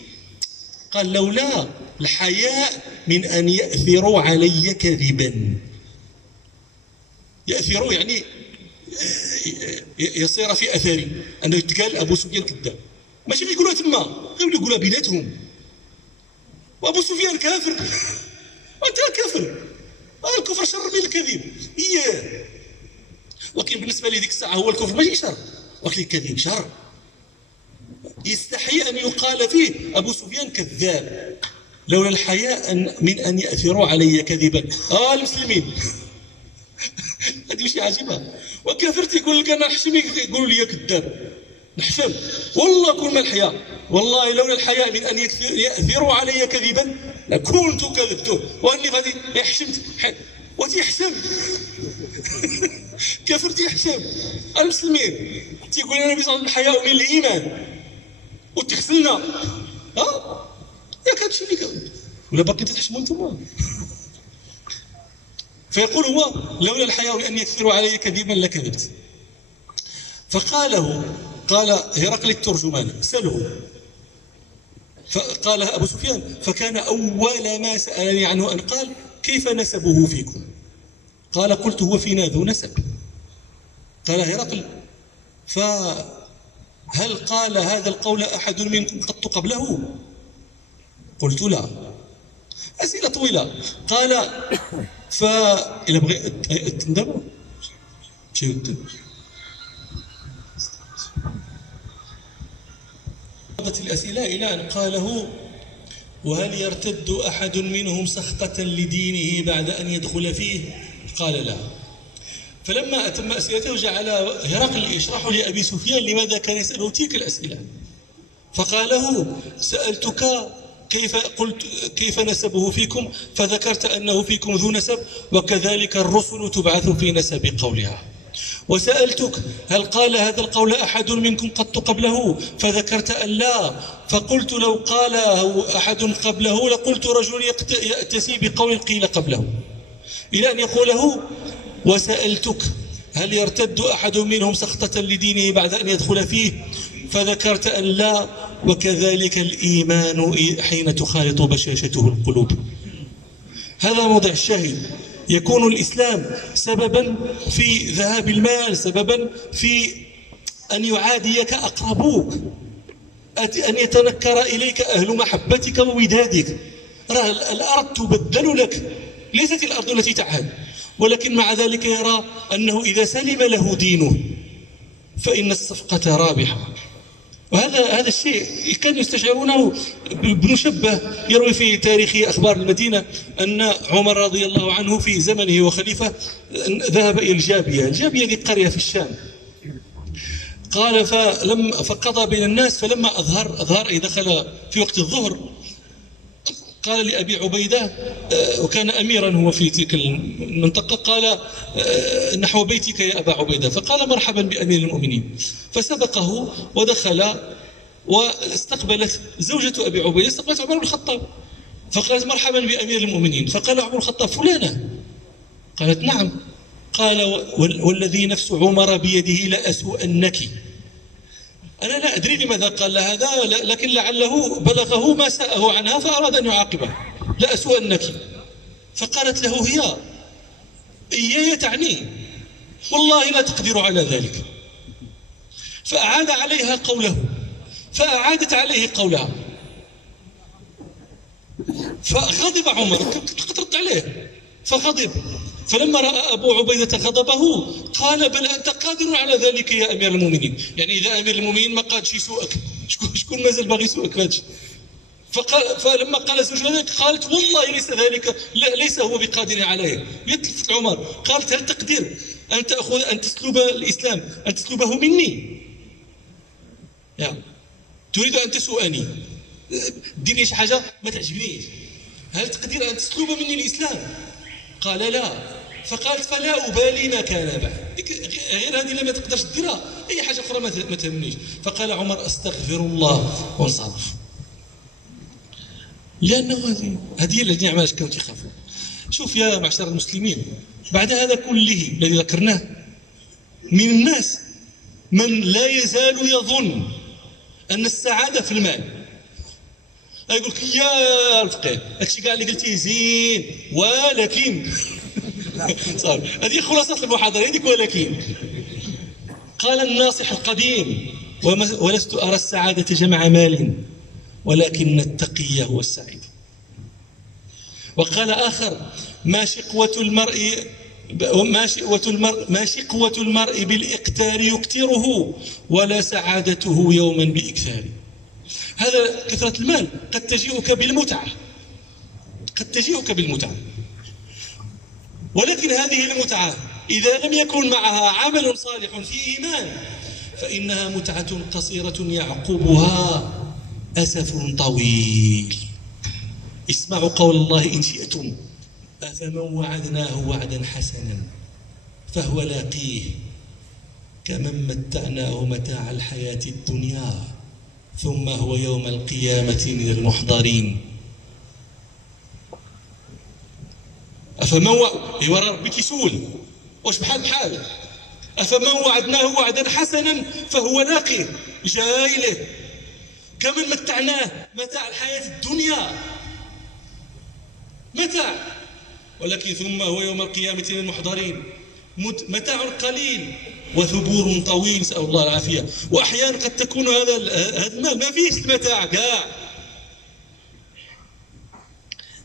قال لولا الحياء من أن يأثروا علي كذبا. يأثروا يعني يصير في أثري، أنه يتقال أبو سفيان كذاب، ماشي يقولوها تما، غير يقولوها بيناتهم. وأبو سفيان كافر وأنت كافر، الكفر شر من الكذب. ولكن بالنسبة لي ديك الساعة هو الكفر ماشي شر، ولكن الكذب شر. يستحي أن يقال فيه أبو سفيان كذاب لولا الحياء من أن يأثروا علي كذبا. المسلمين هذه ماشي عجيبة. وكافر يقول لك أنا نحشم، يقولوا لي كذاب، نحشم والله كل ما الحياء، والله لولا الحياء من أن يأثروا علي كذبا لكنت كذبته، وأني غادي يحشمت وتيحشم كافر تيحشم. المسلمين تيقول لنا النبي صلى الله عليه وسلم الحياء من الإيمان وتغسلنا، ياك هادشي اللي كان، ولا باقي تتحشموا انتم؟ فيقول هو لولا الحياء من أن يكثروا علي كذبا لكذبت. قال هرقل الترجمان سله، فقال أبو سفيان فكان أول ما سألني عنه أن قال كيف نسبه فيكم؟ قال قلت هو فينا ذو نسب. قال هرقل فهل قال هذا القول أحد منكم قط قبله؟ قلت لا. أسئلة طويلة. قال إلا بغي تندم الأسئلة إلى أن قاله وهل يرتد أحد منهم سخطة لدينه بعد أن يدخل فيه؟ قال لا. فلما أتم أسئلته جعل هرقل يشرح لأبي سفيان لماذا كان يسأله تلك الأسئلة، فقاله سألتك كيف نسبه فيكم، فذكرت أنه فيكم ذو نسب، وكذلك الرسل تبعث في نسب قولها. وسألتك هل قال هذا القول أحد منكم قط قبله، فذكرت أن لا، فقلت لو قاله أحد قبله لقلت رجل يأتسي بقول قيل قبله، إلى أن يقوله وسألتك هل يرتد أحد منهم سخطة لدينه بعد أن يدخل فيه، فذكرت أن لا، وكذلك الإيمان حين تخالط بشاشته القلوب. هذا موضع الشاهد. يكون الإسلام سببا في ذهاب المال، سببا في أن يعاديك أقربوك، أن يتنكر إليك أهل محبتك وودادك. الأرض تبدل لك، ليست الأرض التي تعهد، ولكن مع ذلك يرى أنه إذا سلم له دينه فإن الصفقة رابحة. وهذا الشيء كانوا يستشعرونه. ابن شبه يروي في تاريخ أخبار المدينة أن عمر رضي الله عنه في زمنه وخليفة ذهب إلى الجابية ذي قرية في الشام. قال فقضى بين الناس، فلما أظهر أي دخل في وقت الظهر، قال لأبي عبيدة وكان أميرا هو في تلك المنطقة، قال نحو بيتك يا أبا عبيدة، فقال مرحبا بأمير المؤمنين، فسبقه ودخل واستقبلت زوجة أبي عبيدة، استقبلت عمر بن الخطاب، فقالت مرحبا بأمير المؤمنين، فقال عمر بن الخطاب فلانة؟ قالت نعم. قال والذي نفس عمر بيده لأسوأنك. أنا لا أدري لماذا قال هذا، لكن لعله بلغه ما سأه عنها فأراد أن يعاقبها. لأسوأنك. فقالت له هي إياي تعني، والله لا تقدر على ذلك. فأعاد عليها قوله، فأعادت عليه قولها، فغضب عمر، قطرت عليه فغضب. فلما رأى أبو عبيدة غضبه قال بل أنت قادر على ذلك يا أمير المؤمنين. يعني إذا أمير المؤمنين ما قادش يسوءك، شكون مازال باغي يسوءك هذا؟ فلما قال زوجها ذلك قالت والله ليس ذلك، ليس هو بقادر عليه. يتلفت عمر، قالت هل تقدر أن تأخذ أن تسلب الإسلام، أن تسلبه مني؟ يعني تريد أن تسوءني، ديري شي حاجة ما تعجبنيش، هل تقدر أن تسلب مني الإسلام؟ قال لا. فقالت فلا أبالي ما كان بعد، غير هذه لما تقدرش ديرها، أي حاجة أخرى ما تهمنيش. فقال عمر أستغفر الله وانصرف، لأنه هذه التي عماش كانوا يخافون. شوف يا معشر المسلمين، بعد هذا كله الذي ذكرناه من الناس من لا يزال يظن أن السعادة في المال. يقول لك يا الفقيه هادشي كاع اللي قلتيه زين، ولكن صافي هذه خلاصة المحاضرة هذيك. ولكن قال الناصح القديم ولست أرى السعادة جمع مال ولكن التقي هو السعيد. وقال آخر ما شقوة المرء بالإقتار يكتره ولا سعادته يوما بإكثاره. هذا كثرة المال قد تجيئك بالمتعة، ولكن هذه المتعة إذا لم يكن معها عمل صالح فيه إيمان فإنها متعة قصيرة يعقبها أسف طويل. اسمعوا قول الله إن شئتم أفمن وعدناه وعدا حسنا فهو لاقيه كمن متعناه متاع الحياة الدنيا ثم هو يوم القيامة من المحضرين. أفمن إيوا ربي كيسول واش بحال أفمن وعدناه وعدا حسنا فهو لاقيه، جاي له كمن متعناه متاع الحياة الدنيا، متاع، ولكن ثم هو يوم القيامة من المحضرين. متاع قليل وثبور طويل، نسأل الله العافية. وأحيانا قد تكون هذا المال ما فيش المتاع كاع،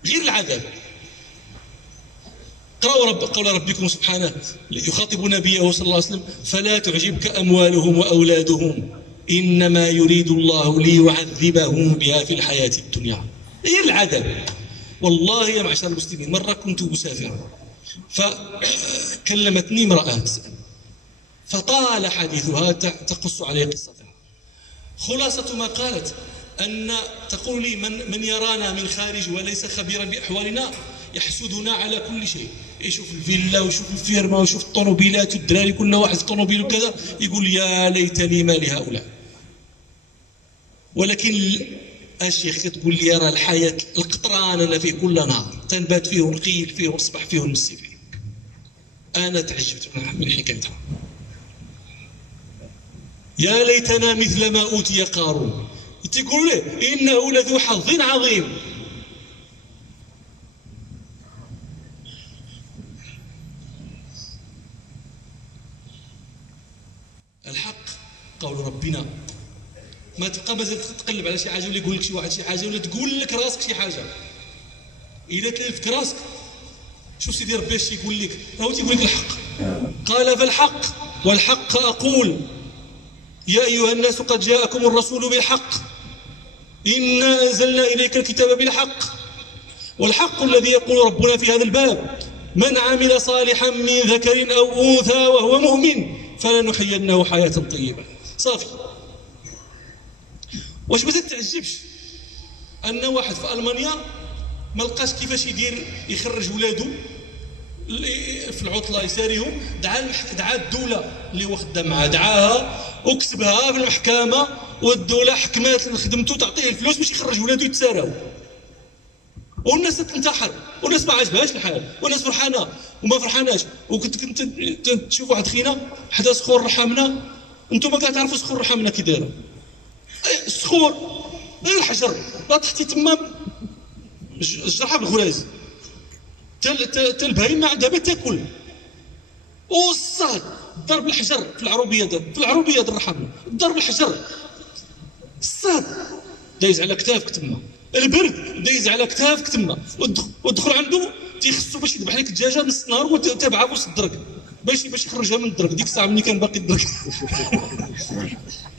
غير العذاب. قرأوا قول ربكم سبحانه يخاطب نبيه صلى الله عليه وسلم فلا تعجبك أموالهم وأولادهم إنما يريد الله ليعذبهم بها في الحياة الدنيا. غير العذاب. والله يا معشر المسلمين مرة كنت مسافرا فكلمتني امرأة فطال حديثها تقص علي قصتها. خلاصة ما قالت أن تقول لي من يرانا من خارج وليس خبيرا بأحوالنا يحسدنا على كل شيء، يشوف الفيلا ويشوف الفيرما ويشوف الطوموبيلات والدراري كل واحد في طوموبيل وكذا، يقول يا ليت لي ما لهؤلاء. ولكن الشيخ تقول لي راه الحياة القطران أنا فيه كل نهار تنبات فيه ونقيل فيه ونصبح فيه ونمسي فيه. أنا تعجبت من حكايتها. يا ليتنا مثل ما أوتي قارون، تقول له إنه لذو حظ عظيم. الحق قول ربنا، ما تبقى مازال تقلب على شي حاجه ولا يقول لك شي واحد شي حاجه ولا تقول لك راسك شي حاجه. الا تلفت راسك شوف سيدي ربي اش يقول لك، هو تيقول لك الحق. قال فالحق والحق اقول يا ايها الناس قد جاءكم الرسول بالحق انا انزلنا اليك الكتاب بالحق والحق الذي يقول ربنا في هذا الباب من عمل صالحا من ذكر او انثى وهو مؤمن فلنحيينه حياه طيبه. صافي. واش ما تتعجبش ان واحد في المانيا ما لقاش كيفاش يدير يخرج ولادو في العطله يساريهم، دعا الدوله اللي هو خدام معاه، دعاها وكسبها في المحكمه، والدوله حكمات لخدمته تعطيه الفلوس باش يخرج ولادو يتساراو. والناس تنتحر، والناس ما عجبهاش الحال، والناس فرحانه وما فرحاناش. وكنت تشوف واحد خينا حدا صخور رحمنا، انتم كاع تعرفوا صخور رحمنا كي دايره. الصخور غير الحجر، لا تحتي تما الجرحه بالغراز، تا البهيمه دابا تاكل. والصاد ضرب الحجر في العروبيه ديال رحمنا، ضرب الحجر. الصاد دايز على كتافك تما، البرد دايز على كتافك تما، ودخل عنده تيخصو باش يذبح لك الدجاجه نص نهار وتابعها بوسط الدرك باش يخرجها من الدرك. ديك الساعه ملي كان باقي الدرك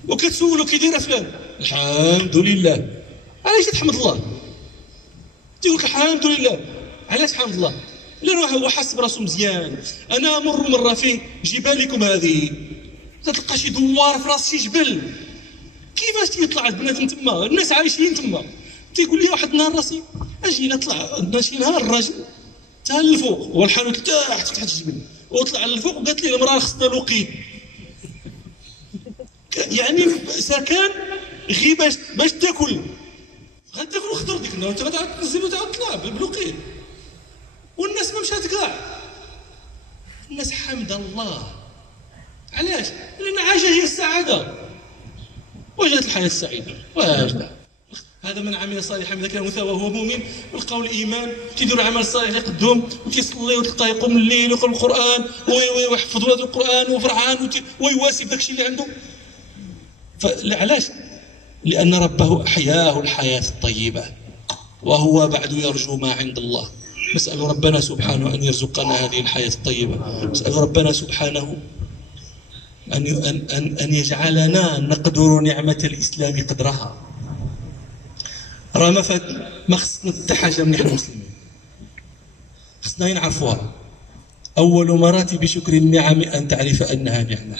وكتسولو كي داير فلان، الحمد لله. علاش تحمد الله؟ تيقول لك الحمد لله. علاش حمد الله؟ لانه هو حاسب راسو مزيان. انا امر مره في جبالكم هذه تلقى شي دوار في راس شي جبل، كيفاش تيطلع البنادم تما؟ الناس عايشين تما. تيقول لي واحد النهار راسي اجي نطلع عندنا شي نهار الراجل تا للفوق والحانوت تحت الجبل، وطلع للفوق وقالت لي المراه خصنا لوقيت. يعني سكن غير باش تاكل، غتاكل خضر ديك النهار، انت غتعاود تنزل وتعاود تطلع بالوقيت. والناس ما مشات كاع، الناس حمد الله. علاش؟ لان عاجه هي السعاده، وجدت الحياه السعيده واجده. هذا من عمل صالحا من ذكر انثى وهو مؤمن، والقول الايمان تيدير عمل صالح يقدم وتيصلي وتلقاه يقوم الليل ويقرا القران ويحفظ ولاد القران وفرحان ويواسي بداك الشيء اللي عنده. علاش؟ لان ربه احياه الحياه الطيبه وهو بعد يرجو ما عند الله. نسال ربنا سبحانه ان يرزقنا هذه الحياه الطيبه، نسال ربنا سبحانه ان يجعلنا نقدر نعمه الاسلام قدرها. راه ما خصنا حتى حاجه من نحن مسلمين، خصنا نعرفوها. اول مراتب شكر النعم ان تعرف انها نعمه،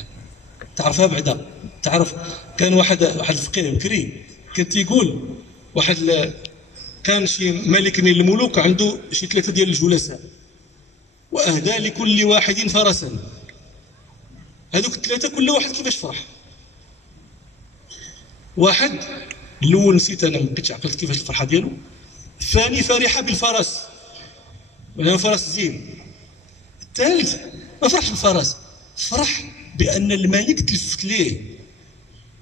تعرفها بعدا. تعرف كان واحد الفقيه بكري كان تيقول كان شي ملك من الملوك عنده شي 3 ديال الجلساء، واهدى لكل واحد فرسا. هذوك ال3 كل واحد كيفاش فرح. واحد الاول نسيت انا، ما بقيتش عقلت كيفاش الفرحه ديالو. الثاني فرح بالفرس، لانه فرس زين. الثالث ما فرحش بالفرس، فرح بان الملك تلفت ليه،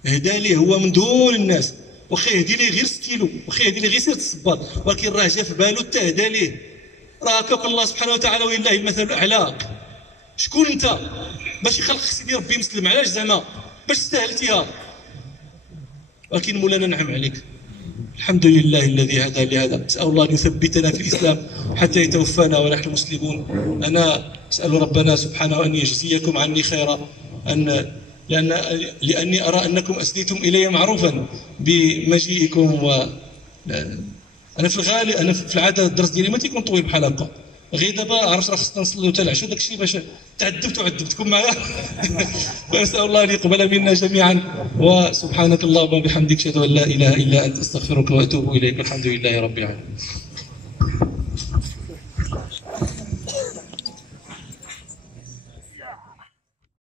هدا ليه هو من دول الناس، واخا يهدي ليه غير ستيلو، واخا يهدي ليه غير سيره الصباط، ولكن راه جا في بالو حتى هدا ليه. راه هكاك الله سبحانه وتعالى ولله المثل الاعلى. شكون انت باش يخلق سيدي ربي مسلم؟ علاش زعما؟ باش استاهلتيها. ولكن مولانا نعم عليك، الحمد لله الذي هدى لهذا. نسأل الله أن يثبتنا في الإسلام حتى يتوفانا ونحن مسلمون. أنا أسأل ربنا سبحانه أن يجزيكم عني خيرا، لأني أرى أنكم أسديتم إلي معروفا بمجيئكم. أنا في الغالب، أنا في العادة الدرس ديالي ما تيكون طويل بحال هكا، غير دابا عرفت راه خصنا نصليو حتى العشاء، داك الشيء باش تعذبت وعذبتكم معايا. ونسأل الله أن يقبل منا جميعا، وسبحانك اللهم وبحمدك أشهد أن لا إله إلا أنت أستغفرك وأتوب إليك. الحمد لله رب العالمين.